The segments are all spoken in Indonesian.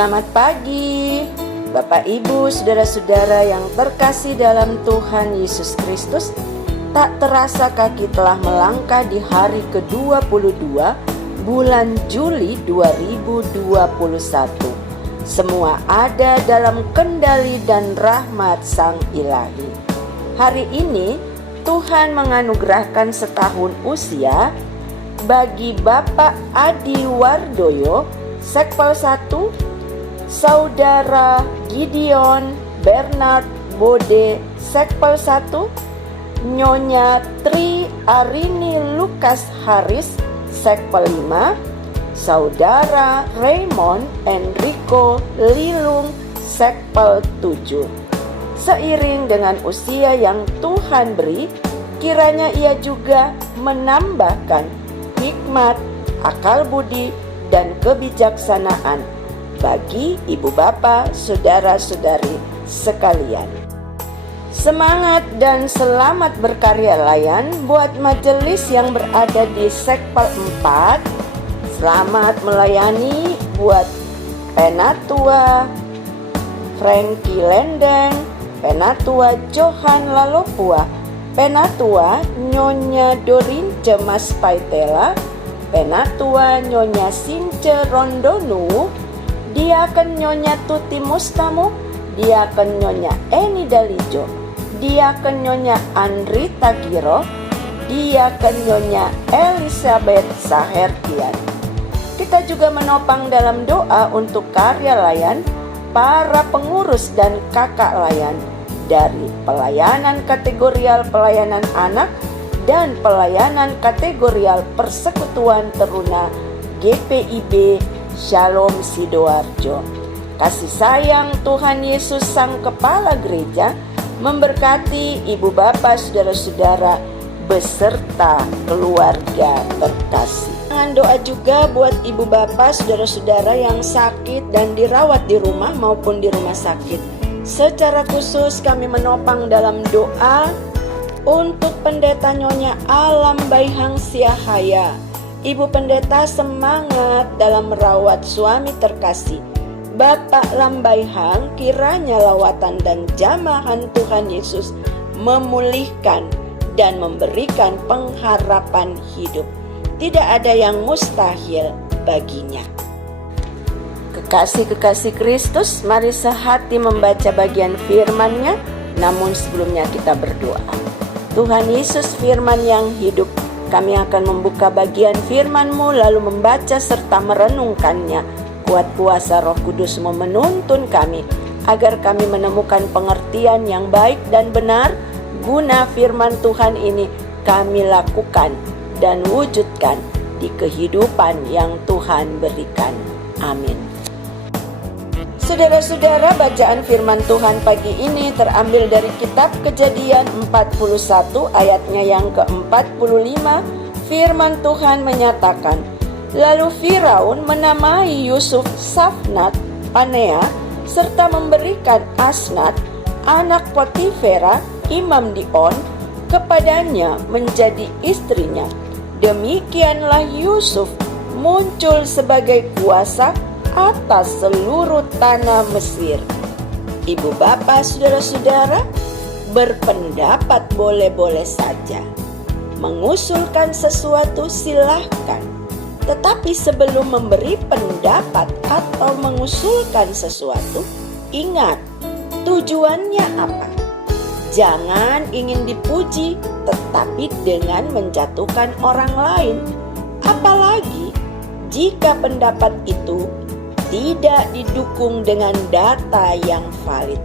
Selamat pagi, Bapak Ibu, saudara-saudara yang terkasih dalam Tuhan Yesus Kristus. Tak terasa kaki telah melangkah di hari ke-22 bulan Juli 2021. Semua ada dalam kendali dan rahmat Sang Ilahi. Hari ini Tuhan menganugerahkan setahun usia bagi Bapak Adi Wardoyo, Sekpol 1, Saudara Gideon Bernard Bode, Sekpol 1, Nyonya Tri Arini Lukas Haris, Sekpol 5, Saudara Raymond Enrico Lilung, Sekpol 7. Seiring dengan usia yang Tuhan beri, kiranya ia juga menambahkan hikmat, akal budi, dan kebijaksanaan bagi ibu bapak, saudara-saudari sekalian. Semangat dan selamat berkarya layan buat majelis yang berada di Sekpol 4. Selamat melayani buat Penatua Frankie Lendeng, Penatua Johan Lalopua, Penatua Nyonya Dorince Mas Paitela, Penatua Nyonya Since Rondonu, Diaken Nyonya Tuti Mustamu, Diaken Nyonya Eni Dalijo, Diaken Nyonya Andri Tagiro, Diaken Nyonya Elizabeth Sahertian. Kita juga menopang dalam doa untuk karya layan, para pengurus dan kakak layan dari pelayanan kategorial pelayanan anak dan pelayanan kategorial persekutuan teruna GPIB Shalom Sidoarjo. Kasih sayang Tuhan Yesus Sang Kepala Gereja memberkati ibu bapak, saudara-saudara beserta keluarga terkasih. Jangan doa juga buat ibu bapak, saudara-saudara yang sakit dan dirawat di rumah maupun di rumah sakit. Secara khusus kami menopang dalam doa untuk Pendeta Nyonya Alam Baihang Siahaya. Ibu pendeta semangat dalam merawat suami terkasih Bapak Lambaihang, kiranya lawatan dan jamahan Tuhan Yesus memulihkan dan memberikan pengharapan hidup. Tidak ada yang mustahil baginya. Kekasih-kekasih Kristus, mari sehati membaca bagian firman-Nya. Namun sebelumnya kita berdoa. Tuhan Yesus, firman yang hidup, kami akan membuka bagian firman-Mu lalu membaca serta merenungkannya. Kuat kuasa Roh Kudus-Mu menuntun kami agar kami menemukan pengertian yang baik dan benar, guna firman Tuhan ini kami lakukan dan wujudkan di kehidupan yang Tuhan berikan. Amin. Saudara-saudara, bacaan firman Tuhan pagi ini terambil dari kitab Kejadian 41 ayatnya yang ke-45. Firman Tuhan menyatakan, lalu Firaun menamai Yusuf Safnat Panea serta memberikan Asnat anak Potifera imam di On kepadanya menjadi istrinya. Demikianlah Yusuf muncul sebagai kuasa atas seluruh tanah Mesir. Ibu bapak, saudara-saudara, berpendapat boleh-boleh saja. Mengusulkan sesuatu silahkan. Tetapi sebelum memberi pendapat atau mengusulkan sesuatu, ingat tujuannya apa. Jangan ingin dipuji, tetapi dengan menjatuhkan orang lain. Apalagi jika pendapat itu tidak didukung dengan data yang valid.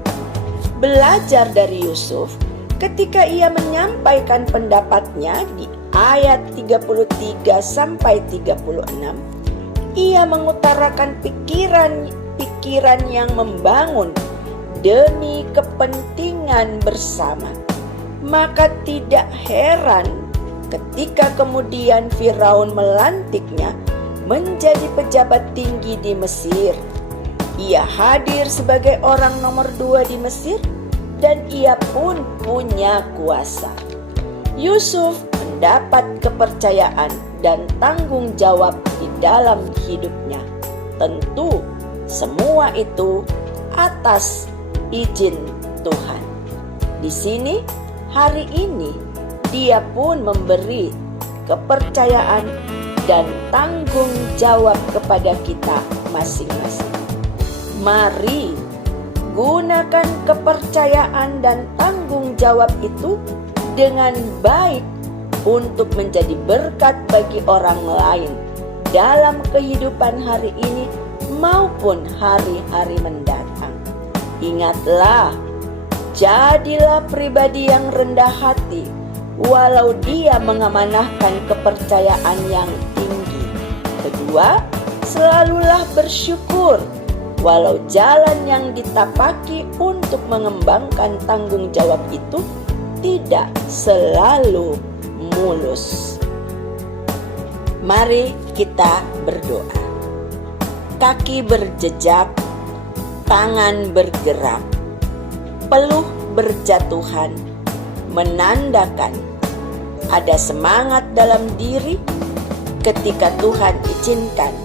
Belajar dari Yusuf ketika ia menyampaikan pendapatnya di ayat 33 sampai 36, ia mengutarakan pikiran yang membangun demi kepentingan bersama. Maka tidak heran ketika kemudian Firaun melantiknya menjadi pejabat tinggi di Mesir. Ia hadir sebagai orang nomor 2 di Mesir dan ia pun punya kuasa. Yusuf mendapat kepercayaan dan tanggung jawab di dalam hidupnya. Tentu Semua itu atas izin Tuhan. Di sini, hari ini, Dia pun memberi kepercayaan dan tanggung jawab kepada kita masing-masing. Mari gunakan kepercayaan dan tanggung jawab itu dengan baik untuk menjadi berkat bagi orang lain dalam kehidupan hari ini maupun hari-hari mendatang. Ingatlah, jadilah pribadi yang rendah hati, walau dia mengamanahkan kepercayaan yang tinggi. Kedua, selalulah bersyukur, walau jalan yang ditapaki untuk mengembangkan tanggung jawab itu tidak selalu mulus. Mari kita berdoa. Kaki berjejak, tangan bergerak, peluh berjatuhan, menandakan ada semangat dalam diri ketika Tuhan izinkan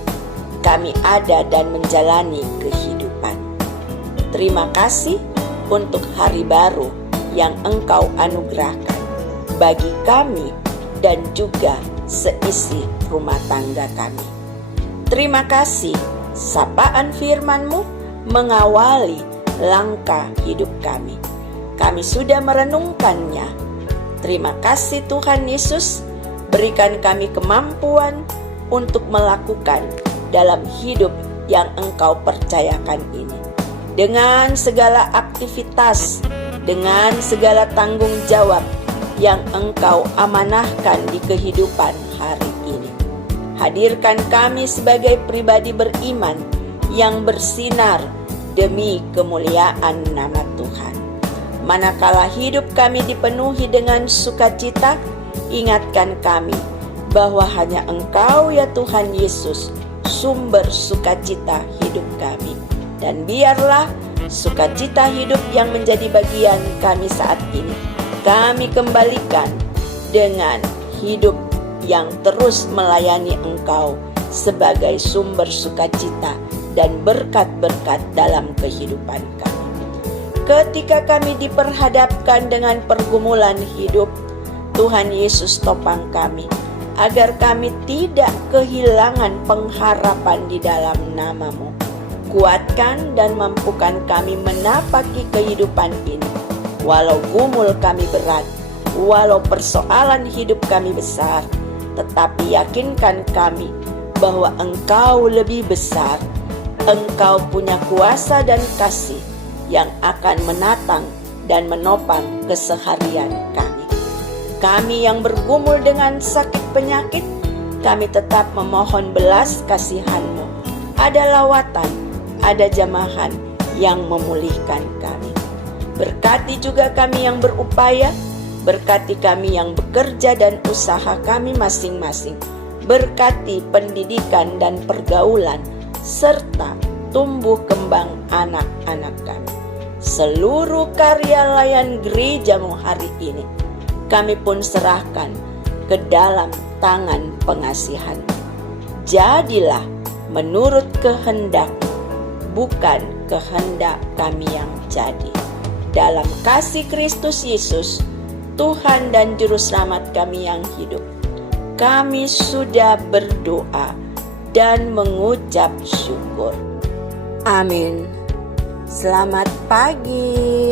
kami ada dan menjalani kehidupan. Terima kasih untuk hari baru yang Engkau anugerahkan bagi kami dan juga seisi rumah tangga kami. Terima kasih, sapaan firman-Mu mengawali langkah hidup kami. Kami sudah merenungkannya. Terima kasih Tuhan Yesus, berikan kami kemampuan untuk melakukan dalam hidup yang Engkau percayakan ini. Dengan segala aktivitas, dengan segala tanggung jawab yang Engkau amanahkan di kehidupan hari ini. Hadirkan kami sebagai pribadi beriman yang bersinar demi kemuliaan nama Tuhan. Manakala hidup kami dipenuhi dengan sukacita, ingatkan kami bahwa hanya Engkau ya Tuhan Yesus, sumber sukacita hidup kami. Dan biarlah sukacita hidup yang menjadi bagian kami saat ini, kami kembalikan dengan hidup yang terus melayani Engkau sebagai sumber sukacita dan berkat-berkat dalam kehidupan kami. Ketika kami diperhadapkan dengan pergumulan hidup, Tuhan Yesus topang kami, agar kami tidak kehilangan pengharapan di dalam nama-Mu. Kuatkan dan mampukan kami menapaki kehidupan ini, walau gumul kami berat, walau persoalan hidup kami besar, tetapi yakinkan kami bahwa Engkau lebih besar. Engkau punya kuasa dan kasih yang akan menatang dan menopang keseharian kami. Kami yang bergumul dengan sakit penyakit, kami tetap memohon belas kasihan-Mu. Ada lawatan, ada jamahan yang memulihkan kami. Berkati juga kami yang berupaya, berkati kami yang bekerja dan usaha kami masing-masing. Berkati pendidikan dan pergaulan, serta tumbuh kembang anak-anak kami. Seluruh karya layan gereja-Mu hari ini, kami pun serahkan ke dalam tangan pengasihan-Mu. Jadilah menurut kehendak-Mu, bukan kehendak kami yang jadi. Dalam kasih Kristus Yesus, Tuhan dan Juru Selamat kami yang hidup, kami sudah berdoa dan mengucap syukur. Amin. Selamat pagi.